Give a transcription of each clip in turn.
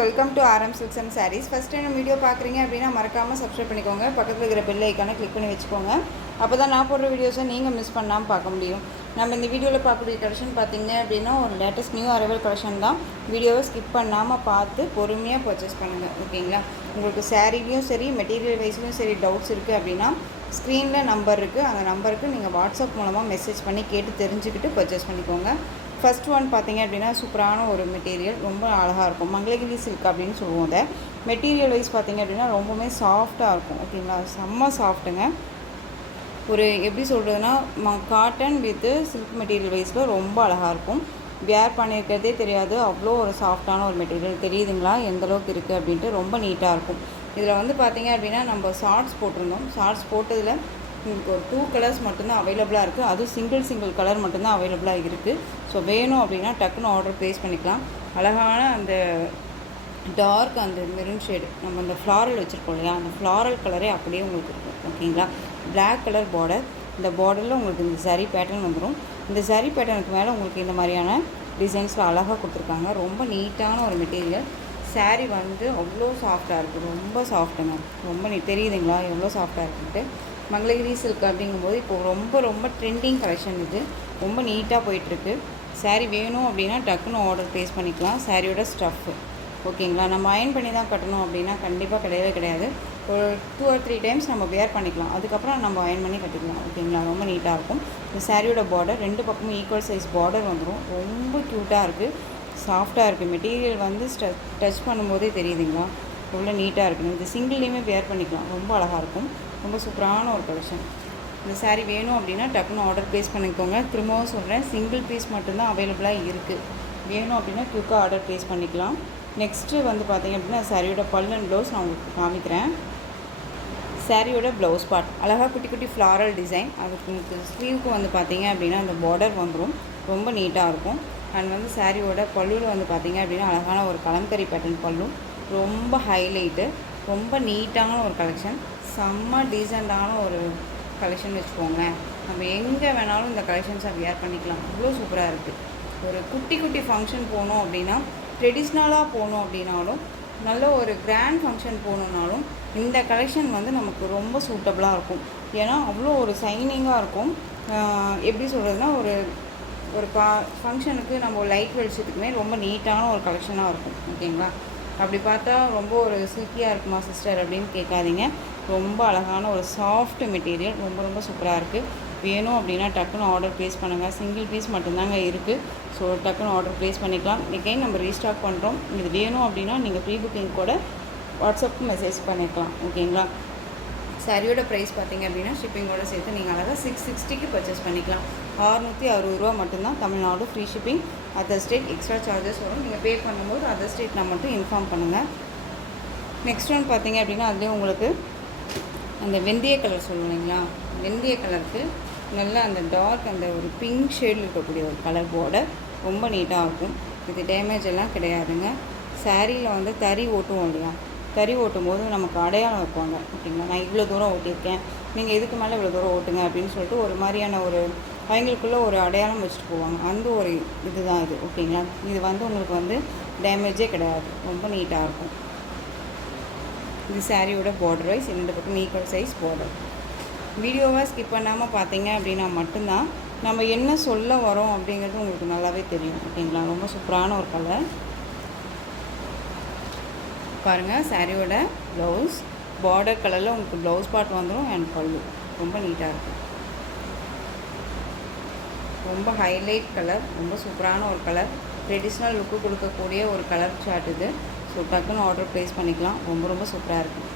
Welcome to RM Silks and Sarees. First time video பார்க்குறீங்க அப்படின்னா மறக்காமல் சப்ஸ்கிரைப் பண்ணிக்கோங்க. பக்கத்தில் இருக்கிற பெல் ஐக்கானை கிளிக் பண்ணி வச்சுக்கோங்க. அப்போ தான் நான் போடுற வீடியோஸை நீங்கள் மிஸ் பண்ணாமல் பார்க்க முடியும். நம்ம இந்த வீடியோவில் பார்க்கக்கூடிய கலெக்ஷன் பார்த்தீங்க அப்படின்னா ஒரு லேட்டஸ்ட் நியூ அரைவல் கலெக்ஷன் தான். வீடியோவை ஸ்கிப் பண்ணாமல் பார்த்து பொறுமையாக பர்ச்சேஸ் பண்ணுங்கள், ஓகேங்களா? உங்களுக்கு சாரீலையும் சரி மெட்டீரியல் வைஸ்லையும் சரி டவுட்ஸ் இருக்குது அப்படின்னா ஸ்க்ரீனில் நம்பர் இருக்குது. அந்த நம்பருக்கு நீங்கள் வாட்ஸ்அப் மூலமாக மெசேஜ் பண்ணி கேட்டு தெரிஞ்சுக்கிட்டு பர்ச்சேஸ் பண்ணிக்கோங்க. ஃபஸ்ட் ஒன் பார்த்தீங்க அப்படின்னா சூப்பரான ஒரு மெட்டீரியல், ரொம்ப அழகாக இருக்கும். மங்களகிரி சில்க் அப்படின்னு சொல்லுவோம். அதை மெட்டீரியல் வைஸ் பார்த்தீங்க அப்படின்னா ரொம்பவுமே சாஃப்டாக இருக்கும், ஓகேங்களா? செம்ம சாஃப்ட்டுங்க. ஒரு எப்படி சொல்கிறதுனா காட்டன் வித்து சில்க் மெட்டீரியல் வைஸில் ரொம்ப அழகாக இருக்கும். வேர் பண்ணியிருக்கிறதே தெரியாது, அவ்வளோ ஒரு சாஃப்டான ஒரு மெட்டீரியல். தெரியுதுங்களா எந்தளவுக்கு இருக்குது அப்படின்ட்டு? ரொம்ப நீட்டாக இருக்கும். இதில் வந்து பார்த்திங்க அப்படின்னா நம்ம ஷார்ட்ஸ் போட்டிருந்தோம். ஷார்ட்ஸ் போட்டதில் உங்களுக்கு ஒரு 2 கலர்ஸ் மட்டும்தான் அவைலபிளாக இருக்குது. அதுவும் சிங்கிள் கலர் மட்டும்தான் அவைலபிளாக இருக்குது. ஸோ வேணும் அப்படின்னா டக்குன்னு ஆர்டர் ப்ளேஸ் பண்ணிக்கலாம். அழகான அந்த டார்க் அந்த மெரூன் ஷேடு நம்ம அந்த ஃப்ளாரல் வச்சுருக்கோம் இல்லையா, அந்த ஃப்ளாரல் கலரே அப்படியே உங்களுக்கு இருக்கும், ஓகேங்களா? Black colour border. இந்த பார்டரில் உங்களுக்கு இந்த சரி பேட்டர்ன் வந்துடும். இந்த சரி பேட்டர்னுக்கு மேலே உங்களுக்கு இந்த மாதிரியான டிசைன்ஸில் அழகாக கொடுத்துருக்காங்க. ரொம்ப நீட்டான ஒரு மெட்டீரியல். சாரீ வந்து அவ்வளோ சாஃப்டாக இருக்குது, ரொம்ப சாஃப்ட்டுங்க. ரொம்ப தெரியுதுங்களா எவ்வளோ சாஃப்டாக இருக்குன்ட்டு? மங்களகிரி சில்க் அப்படிங்கும்போது இப்போது ரொம்ப ட்ரெண்டிங் கலெக்ஷன். இது ரொம்ப நீட்டாக போயிட்டுருக்கு. சாரீ வேணும் அப்படின்னா டக்குன்னு ஆர்டர் ப்ளேஸ் பண்ணிக்கலாம். சாரியோட ஸ்டஃப்பு, ஓகேங்களா? நம்ம அயன் பண்ணி தான் கட்டணும் அப்படின்னா கண்டிப்பாக கிடையாது. ஒரு 2 or 3 டைம்ஸ் நம்ம வேர் பண்ணிக்கலாம், அதுக்கப்புறம் நம்ம அயன் பண்ணி கட்டிக்கலாம், ஓகேங்களா? ரொம்ப நீட்டாக இருக்கும். இந்த சாரியோட பார்டர் 2 பக்கமும் ஈக்குவல் சைஸ் பார்டர் வந்துடும். ரொம்ப க்யூட்டாக இருக்குது, சாஃப்டாக இருக்குது. மெட்டீரியல் வந்து டச் பண்ணும்போதே தெரியுதுங்களா எவ்வளோ நீட்டாக இருக்குது. இது சிங்கிள்லேயுமே வேர் பண்ணிக்கலாம், ரொம்ப அழகாக இருக்கும். ரொம்ப சூப்பரான ஒரு கலெக்ஷன். இந்த சாரீ வேணும் அப்படின்னா டக்குன்னு ஆர்டர் ப்ளேஸ் பண்ணிக்கோங்க. திரும்பவும் சொல்கிறேன், சிங்கிள் பீஸ் மட்டும்தான் அவைலபிளாக இருக்குது. வேணும் அப்படின்னா குயிக்காக ஆர்டர் ப்ளேஸ் பண்ணிக்கலாம். நெக்ஸ்ட்டு வந்து பார்த்திங்க அப்படின்னா சாரியோட பல் அண்ட் ப்ளவுஸ் நான் உங்களுக்கு காமிக்கிறேன். சாரியோட ப்ளவுஸ் பார்ட் அழகாக குட்டி ஃப்ளாரல் டிசைன். அதுக்கு உங்களுக்கு ஸ்லீவுக்கு வந்து பார்த்திங்க அப்படின்னா அந்த பார்டர் வந்துடும், ரொம்ப நீட்டாக இருக்கும். அண்ட் வந்து சாரியோட பல்லுவில் வந்து பார்த்திங்க அப்படின்னா அழகான ஒரு கலம்கரி பேட்டர்ன் பல்லு, ரொம்ப ஹைலைட்டு, ரொம்ப நீட்டான ஒரு கலெக்ஷன். செம்ம டீசெண்டான ஒரு கலெக்ஷன் வச்சுக்கோங்க. நம்ம எங்கே வேணாலும் இந்த கலெக்ஷன்ஸை வியர் பண்ணிக்கலாம், அவ்வளோ சூப்பராக இருக்குது. ஒரு குட்டி ஃபங்க்ஷன் போகணும் அப்படின்னா, ட்ரெடிஷ்னலாக போகணும் அப்படின்னாலும், நல்ல ஒரு கிராண்ட் ஃபங்க்ஷன் போகணுன்னாலும் இந்த கலெக்ஷன் வந்து நமக்கு ரொம்ப சூட்டபுளாக இருக்கும். ஏன்னா அவ்வளோ ஒரு சைனிங்காக இருக்கும். எப்படி சொல்கிறதுனா ஒரு ஃபங்க்ஷனுக்கு நம்ம லைட் வெளிச்சத்துக்குமே ரொம்ப நீட்டான ஒரு கலெக்ஷனாக இருக்கும், ஓகேங்களா? அப்படி பார்த்தா ரொம்ப ஒரு சில்கியாக இருக்குமா சிஸ்டர் அப்படின்னு கேட்காதீங்க. ரொம்ப அழகான ஒரு சாஃப்ட் மெட்டீரியல், ரொம்ப சூப்பராக இருக்குது. வேணும் அப்படின்னா டக்குன்னு ஆர்டர் ப்ளேஸ் பண்ணுங்கள். சிங்கிள் பீஸ் மட்டும்தாங்க இருக்குது. ஸோ டக்குன்னு ஆர்டர் ப்ளேஸ் பண்ணிக்கலாம். எகைன் நம்ம ரீஸ்டாக் பண்ணுறோம். இது வேணும் அப்படின்னா நீங்கள் ப்ரீ புக்கிங் கூட வாட்ஸ்அப்புக்கு மெசேஜ் பண்ணிக்கலாம், ஓகேங்களா? சாரியோட ப்ரைஸ் பார்த்திங்க அப்படின்னா ஷிப்பிங்கோடு சேர்த்து நீங்கள் அழகாக 660க்கு பர்ச்சேஸ் பண்ணிக்கலாம். 660 ரூபா மட்டும்தான். Tamil Nadu free shipping. Other state extra charges வரும். நீங்கள் பே பண்ணும்போது அதர் ஸ்டேட் நான் மட்டும் இன்ஃபார்ம் பண்ணுங்கள். நெக்ஸ்ட் ஒன் பார்த்திங்க அப்படின்னா அதுலேயே உங்களுக்கு அந்த வெந்தய கலர் சொல்லுவோம் இல்லைங்களா, வெந்தய கலருக்கு நல்லா அந்த டார்க் அந்த ஒரு பிங்க் ஷேடில் இருக்கக்கூடிய ஒரு கலர் பார்டர், ரொம்ப நீட்டாக இருக்கும். இது டேமேஜ் எல்லாம் கிடையாதுங்க. சாரியில் வந்து தறி ஓட்டுவோம் இல்லையா, தறி ஓட்டும் போது நமக்கு அடையாளம் வைப்பாங்க, ஓகேங்களா? நான் இவ்வளோ தூரம் ஓட்டியிருக்கேன், நீங்கள் இதுக்கு மேலே இவ்வளோ தூரம் ஓட்டுங்க அப்படின்னு சொல்லிட்டு ஒரு மாதிரியான ஒரு அவங்களுக்குள்ளே ஒரு அடையாளம் வச்சுட்டு போவாங்க. அந்த ஒரு இதுதான் இது, ஓகேங்களா? இது வந்து உங்களுக்கு வந்து டேமேஜே கிடையாது, ரொம்ப நீட்டாக இருக்கும். இது சாரியோட பார்டர் வைஸ் 2 பக்கம் ஈக்குவல் சைஸ் பார்டர். வீடியோவை ஸ்கிப் பண்ணாமல் பார்த்தீங்க அப்படின்னா மட்டும்தான் நம்ம என்ன சொல்ல வரோம் அப்படிங்கிறது உங்களுக்கு நல்லாவே தெரியும், ஓகேங்களா? ரொம்ப சூப்பரான ஒரு கலர் பாருங்கள். சாரியோட ப்ளவுஸ் பார்டர் கலரில் உங்களுக்கு ப்ளவுஸ் பார்ட் வந்துடும் அண்ட் பல்லு ரொம்ப நீட்டாக இருக்கும். ரொம்ப ஹைலைட் கலர், ரொம்ப சூப்பரான ஒரு கலர், ட்ரெடிஷ்னல் லுக்கு கொடுக்கக்கூடிய ஒரு கலர் சார்ட் இது. ஸோ டக்குன்னு ஆர்டர் ப்ளேஸ் பண்ணிக்கலாம். ரொம்ப சூப்பராக இருக்கும்.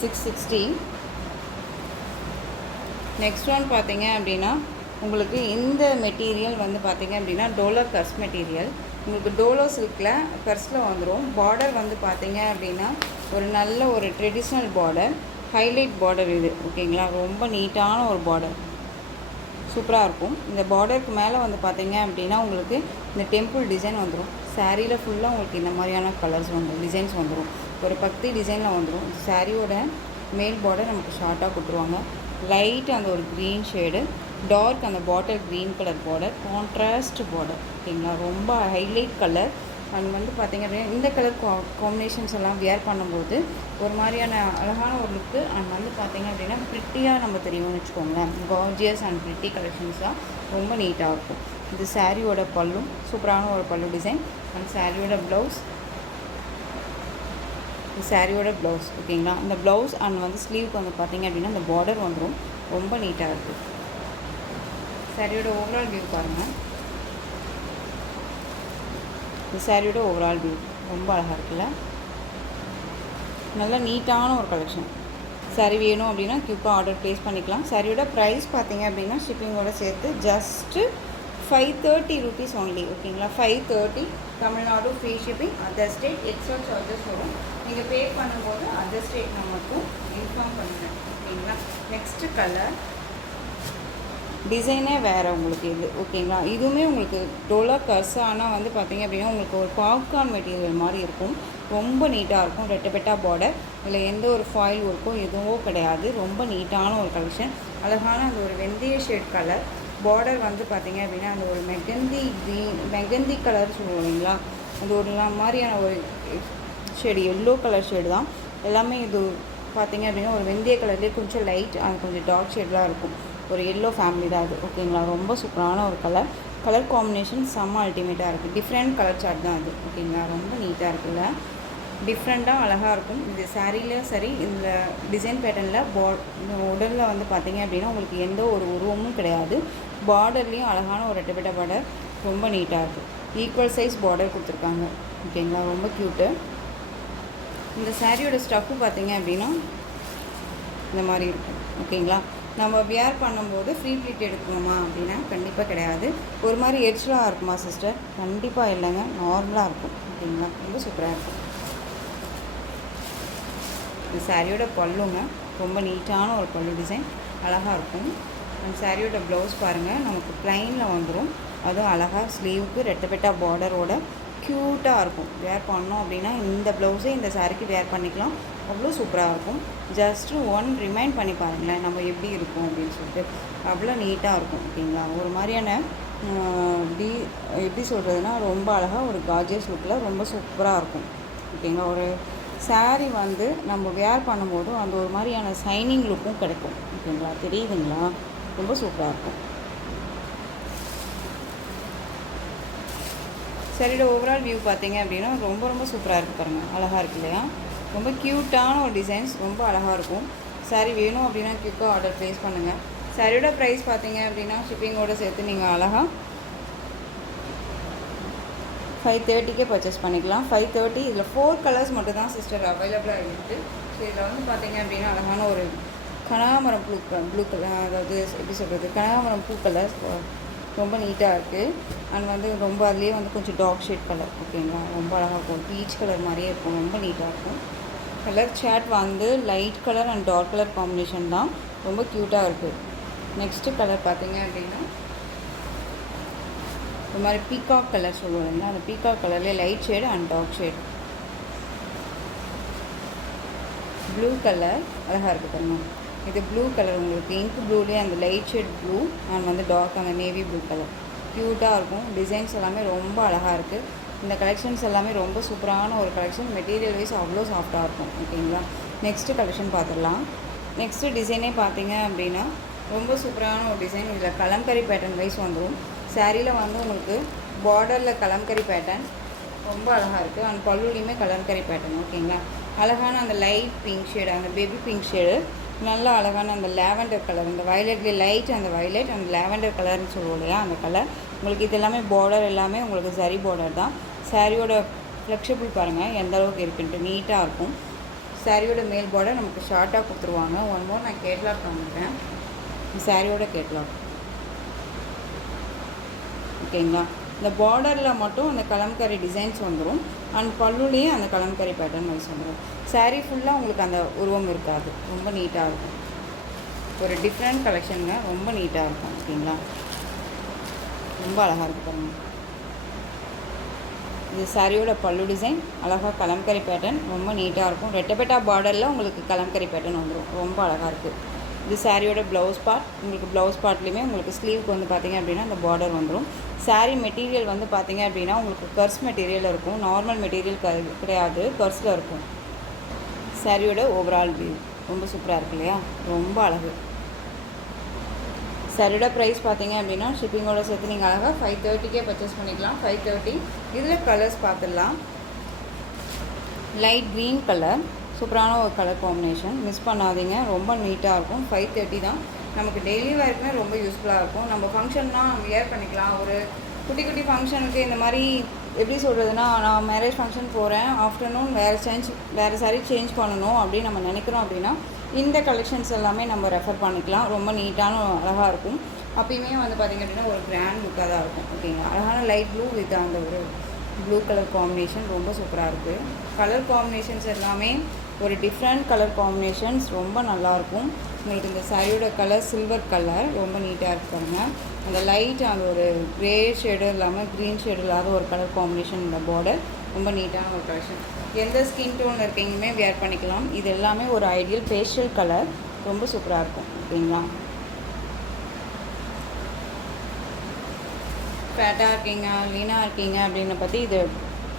660. நெக்ஸ்ட் ஒன் பார்த்தீங்க அப்படின்னா உங்களுக்கு இந்த மெட்டீரியல் வந்து பார்த்திங்க அப்படின்னா டோலோ கர்ஸ் மெட்டீரியல். உங்களுக்கு டோலோ சில்கில் கர்ஸில் வந்துடும். பார்டர் வந்து பார்த்திங்க அப்படின்னா ஒரு நல்ல ஒரு ட்ரெடிஷ்னல் பார்டர், ஹைலைட் பார்டர் இது, ஓகேங்களா? ரொம்ப நீட்டான ஒரு பார்டர், சூப்பராக இருக்கும். இந்த பார்டருக்கு மேலே வந்து பார்த்திங்க அப்படின்னா உங்களுக்கு இந்த டெம்பிள் டிசைன் வந்துடும். சாரியில் ஃபுல்லாக உங்களுக்கு இந்த மாதிரியான கலர்ஸ் வந்துடும், டிசைன்ஸ் வந்துடும். ஒரு பக்தி டிசைனில் வந்துடும். சாரியோட மேல் பார்டர் நமக்கு ஷார்ட்டாக கொடுத்துருவாங்க. லைட் அந்த ஒரு க்ரீன் ஷேடு, டார்க் அந்த bottle green colour border, contrast border. ஓகேங்களா, ரொம்ப ஹைலைட் கலர். அண்ட் வந்து பார்த்திங்க அப்படின்னா இந்த கலர் காம்பினேஷன்ஸ் எல்லாம் வியர் பண்ணும்போது ஒரு மாதிரியான அழகான ஒரு லுக்கு. அண்ட் வந்து பார்த்திங்க அப்படின்னா ப்ரிட்டியாக நம்ம தெரியும்னு வச்சுக்கோங்களேன். கார்ஜியஸ் அண்ட் ப்ரிட்டி கலெக்ஷன்ஸாக ரொம்ப நீட்டாக இருக்கும். இது சாரியோட பல்லு, சூப்பரான ஒரு பல்லு டிசைன். அண்ட் சாரியோட ப்ளவுஸ், இந்த சாரியோட ப்ளவுஸ். ஓகேங்களா, இந்த ப்ளவுஸ் அண்ட் வந்து ஸ்லீவுக்கு வந்து பார்த்திங்க அப்படின்னா இந்த பார்டர் வந்துடும். ரொம்ப நீட்டாக இருக்குது. சாரியோட ஓவரால் வியூ பாருங்கள். இந்த சாரியோட ஓவரால் வியூ ரொம்ப அழகாக இருக்குல்ல, நல்ல நீட்டான ஒரு கலெக்ஷன். சாரி வேணும் அப்படின்னா க்யூக்காக ஆர்டர் ப்ளேஸ் பண்ணிக்கலாம். சாரியோட ப்ரைஸ் பார்த்தீங்க அப்படின்னா ஷிப்பிங்கோட சேர்த்து ஜஸ்ட்டு 530 rupees ஒன்லி. ஓகேங்களா, 530. Tamil Nadu free shipping. Other state extra charges வரும். நீங்கள் பே பண்ணும்போது அதர் ஸ்டேட் நான் மட்டும் இன்ஃபார்ம் பண்ணுறேன். ஓகேங்களா, நெக்ஸ்ட்டு கலர் டிசைனே வேறு உங்களுக்கு இது. ஓகேங்களா, இதுவுமே உங்களுக்கு டோலா கர்ஸ். ஆனால் வந்து பார்த்திங்க அப்படின்னா உங்களுக்கு ஒரு பாப்கார்ன் மெட்டீரியல் மாதிரி இருக்கும். ரொம்ப நீட்டாக இருக்கும். ரெட்டபெட்டா பார்டர். இதில் எந்த ஒரு ஃபாயில் ஒர்க்கும் எதுவும் கிடையாது. ரொம்ப நீட்டான ஒரு கலெக்ஷன். அழகான அந்த ஒரு வெந்தய ஷேட் கலர் பார்டர் வந்து பார்த்திங்க அப்படின்னா அந்த ஒரு மெகந்தி கலர் சொல்லுவோம் இல்லைங்களா, அது ஒரு மாதிரியான ஒரு ஷேடு, எல்லோ கலர் ஷேடு தான் எல்லாமே. இது பார்த்திங்க அப்படின்னா ஒரு வெந்தய கலர்லேயே கொஞ்சம் லைட் அது கொஞ்சம் டார்க் ஷேட்லாம் இருக்கும். ஒரு எல்லோ ஃபேமிலி தான் அது. ஓகேங்களா, ரொம்ப சூப்பரான ஒரு கலர் காம்பினேஷன் செம்ம அல்டிமேட்டாக இருக்குது. டிஃப்ரெண்ட் கலர் சார்ட் தான் அது. ஓகேங்களா, ரொம்ப நீட்டாக இருக்குல்ல, டிஃப்ரெண்ட்டாக அழகாக இருக்கும். இந்த சாரியில் சரி, இந்த டிசைன் பேட்டர்னில் உடலில் வந்து பார்த்திங்க அப்படின்னா உங்களுக்கு எந்த ஒரு உருவமும் கிடையாது. பார்டர்லேயும் அழகான ஒரு ரெட்டபெட்டா பார்டர், ரொம்ப நீட்டாக இருக்குது. ஈக்குவல் சைஸ் பார்டர் கொடுத்துருக்காங்க. ஓகேங்களா, ரொம்ப க்யூட்டு. இந்த சாரியோட ஸ்டஃப்பு பார்த்திங்க அப்படின்னா இந்த மாதிரி இருக்கும். ஓகேங்களா, நம்ம வியர் பண்ணும்போது ஃப்ரீ ப்ளீட் எடுக்கணுமா அப்படின்னா கண்டிப்பாக கிடையாது. ஒரு மாதிரி எரிச்சலாக இருக்குமா சிஸ்டர்? கண்டிப்பாக இல்லைங்க, நார்மலாக இருக்கும். ஓகேங்களா, ரொம்ப சூப்பராக இருக்கும். இந்த சாரியோட பல்லுங்க ரொம்ப நீட்டான ஒரு பல்லு டிசைன், அழகாக இருக்கும். அந்த சாரியோட ப்ளவுஸ் பாருங்கள், நமக்கு ப்ளைனில் வந்துடும். அதுவும் அழகாக ஸ்லீவுக்கு ரெட்டபெட்டா பார்டரோட க்யூட்டாக இருக்கும். வேர் பண்ணோம் அப்படின்னா இந்த ப்ளவுஸே இந்த சாரிக்கு வேர் பண்ணிக்கலாம். அவ்வளோ சூப்பராக இருக்கும். ஜஸ்ட்டு ரிமைண்ட் பண்ணி பாருங்களேன் நம்ம எப்படி இருக்கும் அப்படின்னு சொல்லிட்டு. அவ்வளோ நீட்டாக இருக்கும். ஓகேங்களா, ஒரு மாதிரியான எப்படி சொல்கிறதுனா ரொம்ப அழகாக ஒரு கார்ஜியஸ் லுக்கில் ரொம்ப சூப்பராக இருக்கும். ஓகேங்களா, ஒரு சாரீ வந்து நம்ம வேர் பண்ணும்போதும் அந்த ஒரு மாதிரியான ஷைனிங் லுக்கும் கிடைக்கும். ஓகேங்களா, தெரியுதுங்களா, ரொம்ப சூப்பராக இருக்கும். சாரியோட ஓவரால் வியூ பார்த்தீங்க அப்படின்னா ரொம்ப ரொம்ப சூப்பராக இருக்குது பாருங்கள். அழகாக இருக்குது இல்லையா, ரொம்ப க்யூட்டான ஒரு டிசைன்ஸ், ரொம்ப அழகாக இருக்கும். சாரீ வேணும் அப்படின்னா க்யூக்காக ஆர்டர் ப்ளேஸ் பண்ணுங்கள். சாரியோட ப்ரைஸ் பார்த்தீங்க அப்படின்னா ஷிப்பிங்கோடு சேர்த்து நீங்கள் அழகாக 530 பர்ச்சேஸ் பண்ணிக்கலாம். 530. இதில் 4 கலர்ஸ் மட்டும் தான் சிஸ்டர் அவைலபிளாக இருக்குது. ஸோ இதில் வந்து பார்த்திங்க அப்படின்னா அழகான ஒரு கனகாமரம் ப்ளூ கலர், அதாவது எப்படி சொல்கிறது, கனகாமரம் பூ கலர் ரொம்ப நீட்டாக இருக்குது. அண்ட் வந்து ரொம்ப அதுலேயே வந்து கொஞ்சம் டார்க் ஷேட் கலர். ஓகேங்களா, ரொம்ப அழகாக இருக்கும். பீச் கலர் மாதிரியே இருக்கும், ரொம்ப நீட்டாக இருக்கும். கலர் சாட் வந்து light colour and dark colour combination தான், ரொம்ப க்யூட்டாக இருக்குது. நெக்ஸ்ட்டு கலர் பார்த்திங்க அப்படின்னா ஒரு மாதிரி பீகாக் கலர் சொல்லுவோம் இல்லைங்களா, அந்த பீகாக் கலர்லேயே light shade and dark shade. Blue colour அழகாக இருக்குது பாருங்க. இது ப்ளூ கலர் உங்களுக்கு இங்க் ப்ளூலேயே அந்த லைட் ஷேட் ப்ளூ அண்ட் வந்து டார்க் அந்த நேவி ப்ளூ கலர் க்யூட்டாக இருக்கும். டிசைன்ஸ் எல்லாமே ரொம்ப அழகாக இருக்குது. இந்த கலெக்ஷன்ஸ் எல்லாமே ரொம்ப சூப்பரான ஒரு கலெக்ஷன். மெட்டீரியல் வைஸ் அவ்வளோ சாஃப்டாக இருக்கும். ஓகேங்களா, நெக்ஸ்ட்டு கலெக்ஷன் பார்த்துடலாம். நெக்ஸ்ட்டு டிசைனே பார்த்தீங்க அப்படின்னா ரொம்ப சூப்பரான ஒரு டிசைன். இதில் கலம்கரி பேட்டர்ன் வைஸ் வந்துடும். சாரியில் வந்து உங்களுக்கு பார்டரில் கலம்கரி பேட்டர்ன் ரொம்ப அழகாக இருக்குது. அண்ட் பல்லுலேயுமே கலம்கரி பேட்டர்ன். ஓகேங்களா, அழகான அந்த லைட் பிங்க் ஷேடு, அந்த பேபி பிங்க் ஷேடு, நல்லா அழகான அந்த லேவெண்டர் கலர், அந்த வயலட்லேயே லைட் அந்த வயலட் அந்த லேவெண்டர் கலர்னு சொல்லுவோம் இல்லையா, அந்த கலர். உங்களுக்கு இது எல்லாமே பார்டர் எல்லாமே உங்களுக்கு சரி பார்டர் தான். சாரியோட ஃப்ளெக்சிபிள் பாருங்கள் எந்த அளவுக்கு இருக்குன்ட்டு, நீட்டாக இருக்கும். சாரியோட மேல் பார்டர் நமக்கு ஷார்ட்டாக கொடுத்துருவாங்க. ஒன் மோர் நான் கேட்லாக் காமிக்கிறேன். சாரியோட கேட்லாக். ஓகேங்களா, இந்த பார்டரில் மட்டும் அந்த கலம்கரி டிசைன்ஸ் வந்துடும். அண்ட் பல்லுலேயே அந்த கலம்கரி பேட்டர்ன் வைஸ் வந்துடும். சாரீ ஃபுல்லாக உங்களுக்கு அந்த உருவம் இருக்காது. ரொம்ப நீட்டாக இருக்கும். ஒரு டிஃப்ரெண்ட் கலெக்ஷனுங்க, ரொம்ப நீட்டாக இருக்கும். ஓகேங்களா, ரொம்ப அழகாக இருக்குது பாருங்கள். இது சாரியோட பல்லு டிசைன், அழகாக கலம்கரி பேட்டர்ன், ரொம்ப நீட்டாக இருக்கும். ரெட்டபெட்டா பார்டரில் உங்களுக்கு கலம்கரி பேட்டர்ன் வந்துடும். ரொம்ப அழகாக இருக்குது. இது சாரியோட ப்ளவுஸ் பார்ட். உங்களுக்கு ப்ளவுஸ் பார்ட்லேயுமே உங்களுக்கு ஸ்லீவுக்கு வந்து பார்த்திங்க அப்படின்னா அந்த பார்டர் வந்துடும். சாரீ மெட்டீரியல் வந்து பார்த்திங்க அப்படின்னா உங்களுக்கு கர்ஸ் மெட்டீரியல் இருக்கும். நார்மல் மெட்டீரியல் கிடையாது, கர்ஸில் இருக்கும். சாரியோட ஓவரால் வியூ ரொம்ப சூப்பராக இருக்கு இல்லையா, ரொம்ப அழகு. சாரியோட ப்ரைஸ் பார்த்தீங்க அப்படின்னா ஷிப்பிங்கோட சேர்த்து நீங்கள் அழகாக 530 பர்ச்சேஸ் பண்ணிக்கலாம். 530. இதில் கலர்ஸ் பார்த்துடலாம். லைட் க்ரீன் கலர், சூப்பரான ஒரு கலர் காம்பினேஷன், மிஸ் பண்ணாதீங்க, ரொம்ப நீட்டாக இருக்கும். 530 தான். நமக்கு டெய்லி வேர்க்குமே ரொம்ப யூஸ்ஃபுல்லாக இருக்கும். நம்ம ஃபங்க்ஷன்னா நம்ம வியர் பண்ணிக்கலாம். ஒரு குட்டி குட்டி ஃபங்க்ஷனுக்கு இந்த மாதிரி எப்படி சொல்கிறதுனா, நான் மேரேஜ் ஃபங்க்ஷன் போகிறேன், ஆஃப்டர்நூன் வேறு சாரீ சேஞ்ச் பண்ணணும் அப்படின்னு நம்ம நினைக்கிறோம் அப்படின்னா இந்த கலெக்ஷன்ஸ் எல்லாமே நம்ம ரெஃபர் பண்ணிக்கலாம். ரொம்ப நீட்டான அழகாக இருக்கும். அப்பயுமே வந்து பார்த்திங்க அப்படின்னா ஒரு கிராண்ட் லுக்காக தான் இருக்கும். ஓகேங்களா, அழகான லைட் ப்ளூ வித் அந்த ஒரு ப்ளூ கலர் காம்பினேஷன் ரொம்ப சூப்பராக இருக்குது. கலர் காம்பினேஷன்ஸ் எல்லாமே ஒரு டிஃப்ரெண்ட் கலர் காம்பினேஷன்ஸ், ரொம்ப நல்லாயிருக்கும். உங்களுக்கு இந்த சாரியோட கலர் சில்வர் கலர் ரொம்ப நீட்டாக இருக்கு பாருங்கள். அந்த லைட் அந்த ஒரு க்ரே ஷேடு இல்லாமல் க்ரீன் ஷேடு இல்லாத ஒரு கலர் காம்பினேஷன், இந்த பார்டர் ரொம்ப நீட்டான ஒரு கலெக்ஷன். எந்த ஸ்கின் டோன் இருக்கீங்களுமே வேர் பண்ணிக்கலாம். இது எல்லாமே ஒரு ஐடியல் பேஸ்டல் கலர், ரொம்ப சூப்பராக இருக்கும். ஓகேங்களா, ஃபேட்டாக இருக்கீங்க லீனாக இருக்கீங்க அப்படின்னு பற்றி இது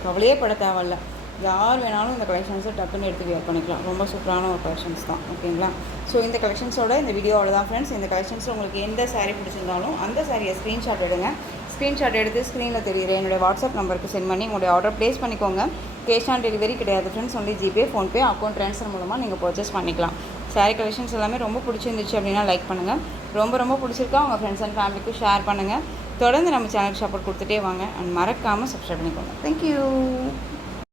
கவலையே பட தேவையில்ல. யார் வேணாலும் இந்த கலெக்ஷன்ஸை டக்குன்னு எடுத்து வியர் பண்ணிக்கலாம். ரொம்ப சூப்பரான ஒரு கலெக்ஷன்ஸ் தான். ஓகேங்களா, ஸோ இந்த கலெக்ஷன்ஸோட இந்த வீடியோவில் தான் ஃப்ரெண்ட்ஸ். இந்த கலெக்ஷன்ஸில் உங்களுக்கு எந்த சாரீ பிடிச்சிருந்தாலும் அந்த சாரியை ஸ்க்ரீன்ஷாட் எடுங்க. ஸ்க்ரீன்ஷாட் எடுத்து ஸ்க்ரீனில் தெரியுற என்னுடைய வாட்ஸ்அப் நம்பருக்கு சென்ட் பண்ணி உங்களுடைய ஆர்டர் ப்ளேஸ் பண்ணிக்கோங்க. கேஷ் ஆன் டெலிவரி கிடையாது friends, only GPay, PhonePe, account transfer மூலமாக நீங்கள் பர்ச்சேஸ் பண்ணிக்கலாம். சாரீ கலெக்ஷன்ஸ் எல்லாமே ரொம்ப பிடிச்சிருந்துச்சு அப்படின்னா லைக் பண்ணுங்கள். ரொம்ப பிடிச்சிருக்கா உங்கள் ஃப்ரெண்ட்ஸ் அண்ட் ஃபேமிலிக்கு ஷேர் பண்ணுங்கள். தொடர்ந்து நம்ம சேனலுக்கு சப்போர்ட் கொடுத்துட்டே வாங்க. அண்ட் மறக்காமல் சப்ஸ்கிரைப் பண்ணிக்கோங்க. தேங்க்யூ.